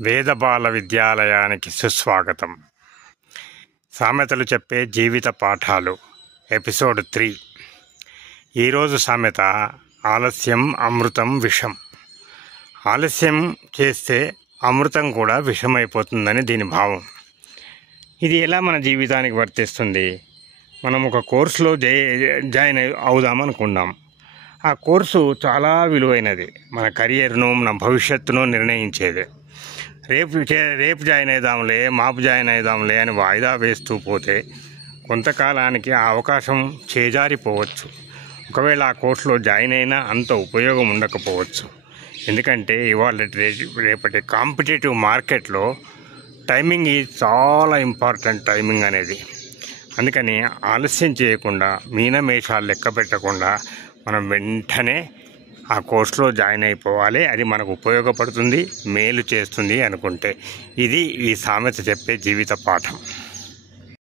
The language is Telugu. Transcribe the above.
వేదబాల విద్యాలయానికి సుస్వాగతం. సామెతలు చెప్పే జీవిత పాఠాలు ఎపిసోడ్ 3. ఈరోజు సామెత ఆలస్యం అమృతం విషం. ఆలస్యం చేస్తే అమృతం కూడా విషమైపోతుందని దీని భావం. ఇది ఎలా మన జీవితానికి వర్తిస్తుంది? మనం ఒక కోర్సులో జాయిన్ అవుదామనుకున్నాం. ఆ కోర్సు చాలా విలువైనది, మన కెరియర్ను, మన భవిష్యత్తును నిర్ణయించేది. రేపు జాయిన్ అవుదాంలే, మాపు జాయిన్ అవుదాంలే అని వాయిదా వేస్తూ పోతే కొంతకాలానికి ఆ అవకాశం చేజారిపోవచ్చు. ఒకవేళ ఆ కోర్సులో జాయిన్ అయినా అంత ఉపయోగం ఉండకపోవచ్చు. ఎందుకంటే ఇవాళ రేపటి కాంపిటేటివ్ మార్కెట్లో టైమింగ్ ఈజ్ చాలా ఇంపార్టెంట్. టైమింగ్ అనేది అందుకని ఆలస్యం చేయకుండా, మీనమేషాలు లెక్క పెట్టకుండా మనం వెంటనే ఆ కోర్సులో జాయిన్ అయిపోవాలి. అది మనకు ఉపయోగపడుతుంది, మేలు చేస్తుంది అనుకుంటే. ఇది ఈ సామెత చెప్పే జీవిత పాఠం.